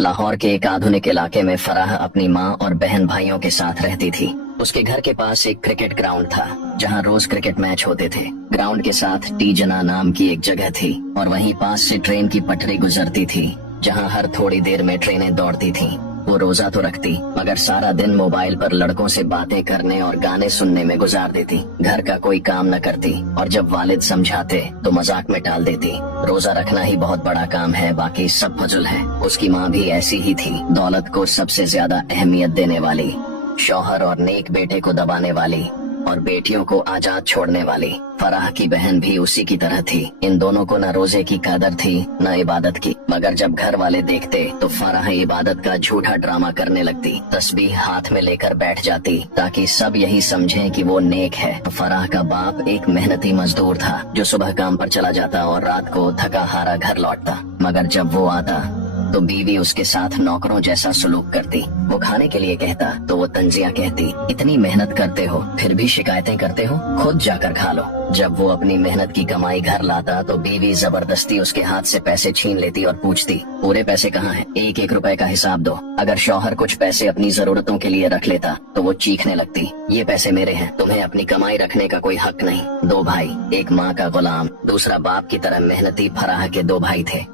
लाहौर के एक आधुनिक इलाके में फराह अपनी माँ और बहन भाइयों के साथ रहती थी। उसके घर के पास एक क्रिकेट ग्राउंड था जहाँ रोज क्रिकेट मैच होते थे। ग्राउंड के साथ टीजना नाम की एक जगह थी और वहीं पास से ट्रेन की पटरी गुजरती थी जहाँ हर थोड़ी देर में ट्रेनें दौड़ती थीं। वो रोजा तो रखती मगर सारा दिन मोबाइल पर लड़कों से बातें करने और गाने सुनने में गुजार देती। घर का कोई काम न करती और जब वालिद समझाते तो मजाक में टाल देती। रोजा रखना ही बहुत बड़ा काम है, बाकी सब फजुल है। उसकी माँ भी ऐसी ही थी, दौलत को सबसे ज्यादा अहमियत देने वाली, शौहर और नेक बेटे को दबाने वाली और बेटियों को आजाद छोड़ने वाली। फराह की बहन भी उसी की तरह थी। इन दोनों को न रोजे की कदर थी न इबादत की, मगर जब घर वाले देखते तो फराह इबादत का झूठा ड्रामा करने लगती। तस्बीह हाथ में लेकर बैठ जाती ताकि सब यही समझें कि वो नेक है। फराह का बाप एक मेहनती मजदूर था जो सुबह काम पर चला जाता और रात को थका हारा घर लौटता, मगर जब वो आता तो बीवी उसके साथ नौकरों जैसा सलूक करती। वो खाने के लिए कहता तो वो तंजिया कहती, इतनी मेहनत करते हो फिर भी शिकायतें करते हो, खुद जाकर खा लो। जब वो अपनी मेहनत की कमाई घर लाता तो बीवी जबरदस्ती उसके हाथ से पैसे छीन लेती और पूछती, पूरे पैसे कहाँ हैं? एक एक रुपए का हिसाब दो। अगर शौहर कुछ पैसे अपनी जरूरतों के लिए रख लेता तो वो चीखने लगती, ये पैसे मेरे हैं, तुम्हें अपनी कमाई रखने का कोई हक नहीं। दो भाई, एक माँ का गुलाम, दूसरा बाप की तरह मेहनती फराह के दो भाई थे।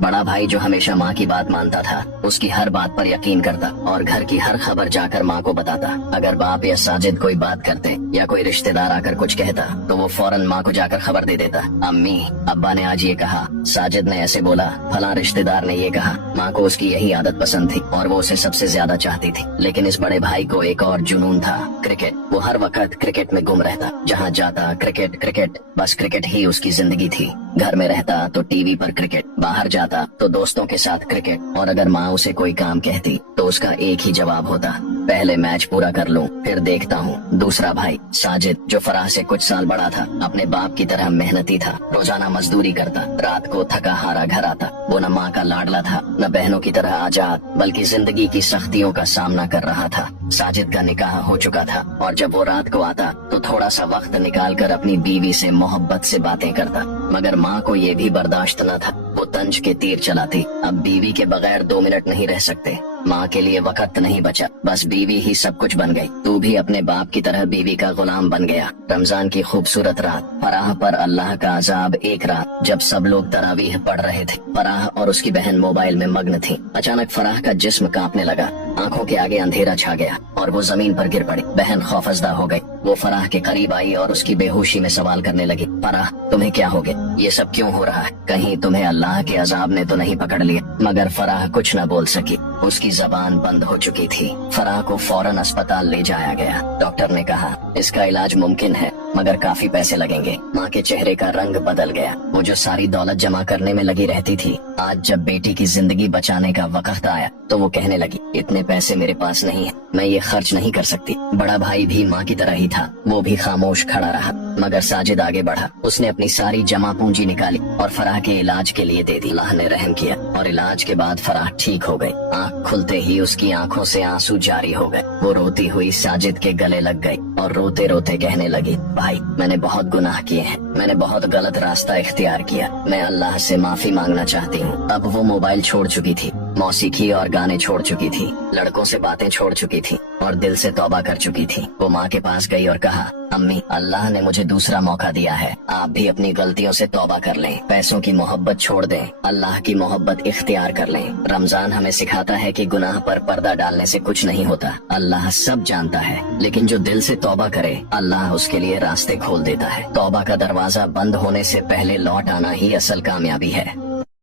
बड़ा भाई जो हमेशा माँ की बात मानता था, उसकी हर बात पर यकीन करता और घर की हर खबर जाकर माँ को बताता। अगर बाप या साजिद कोई बात करते या कोई रिश्तेदार आकर कुछ कहता तो वो फौरन माँ को जाकर खबर दे देता, अम्मी अब्बा ने आज ये कहा, साजिद ने ऐसे बोला, फलां रिश्तेदार ने ये कहा। माँ को उसकी यही आदत पसंद थी और वो उसे सबसे ज्यादा चाहती थी। लेकिन इस बड़े भाई को एक और जुनून था, क्रिकेट। वो हर वक्त क्रिकेट में गुम रहता, जहाँ जाता क्रिकेट क्रिकेट, बस क्रिकेट ही उसकी जिंदगी थी। घर में रहता तो टीवी पर क्रिकेट, बाहर जाता तो दोस्तों के साथ क्रिकेट। और अगर माँ उसे कोई काम कहती तो उसका एक ही जवाब होता, पहले मैच पूरा कर लूं फिर देखता हूँ। दूसरा भाई साजिद जो फराह से कुछ साल बड़ा था, अपने बाप की तरह मेहनती था, रोजाना मजदूरी करता, रात को थका हारा घर आता। वो न माँ का लाडला था न बहनों की तरह आजाद, बल्कि जिंदगी की सख्तियों का सामना कर रहा था। साजिद का निकाह हो चुका था और जब वो रात को आता तो थोड़ा सा वक्त निकाल कर अपनी बीवी से मोहब्बत से बातें करता, मगर माँ को ये भी बर्दाश्त न था। वो तंज के तीर चलाती, अब बीवी के बगैर 2 मिनट नहीं रह सकते। माँ के लिए वक्त नहीं बचा, बस बीवी ही सब कुछ बन गई। तू भी अपने बाप की तरह बीवी का गुलाम बन गया। रमजान की खूबसूरत रात, फराह पर अल्लाह का अजाब। एक रात जब सब लोग तरावीह पढ़ रहे थे, फराह और उसकी बहन मोबाइल में मग्न थी। अचानक फराह का जिस्म कांपने लगा, आंखों के आगे अंधेरा छा गया और वो जमीन पर गिर पड़ी। बहन खौफजदा हो गई। वो फराह के करीब आई और उसकी बेहोशी में सवाल करने लगी, फराह तुम्हें क्या हो गया? ये सब क्यों हो रहा है? कहीं तुम्हें अल्लाह के अजाब ने तो नहीं पकड़ लिया? मगर फराह कुछ न बोल सकी, उसकी जबान बंद हो चुकी थी। फराह को फौरन अस्पताल ले जाया गया। डॉक्टर ने कहा इसका इलाज मुमकिन है मगर काफी पैसे लगेंगे। माँ के चेहरे का रंग बदल गया। वो जो सारी दौलत जमा करने में लगी रहती थी, आज जब बेटी की जिंदगी बचाने का वक्त आया तो वो कहने लगी, इतने पैसे मेरे पास नहीं है, मैं ये खर्च नहीं कर सकती। बड़ा भाई भी माँ की तरह ही था, वो भी खामोश खड़ा रहा। मगर साजिद आगे बढ़ा, उसने अपनी सारी जमा पूंजी निकाली और फराह के इलाज के लिए दे दी। अल्लाह ने रहम किया और इलाज के बाद फराह ठीक हो गई। आँख खुलते ही उसकी आंखों से आंसू जारी हो गए। वो रोती हुई साजिद के गले लग गई और रोते रोते कहने लगी, भाई मैंने बहुत गुनाह किए हैं, मैंने बहुत गलत रास्ता इख्तियार किया, मैं अल्लाह से माफी मांगना चाहती हूँ। अब वो मोबाइल छोड़ चुकी थी, मौसीकी और गाने छोड़ चुकी थी, लड़कों से बातें छोड़ चुकी थी और दिल से तौबा कर चुकी थी। वो माँ के पास गई और कहा, अम्मी अल्लाह ने मुझे दूसरा मौका दिया है, आप भी अपनी गलतियों से तौबा कर लें, पैसों की मोहब्बत छोड़ दें, अल्लाह की मोहब्बत इख्तियार कर लें। रमजान हमें सिखाता है कि गुनाह पर पर्दा डालने से कुछ नहीं होता, अल्लाह सब जानता है, लेकिन जो दिल से तौबा करे अल्लाह उसके लिए रास्ते खोल देता है। तौबा का दरवाजा बंद होने से पहले लौट आना ही असल कामयाबी है।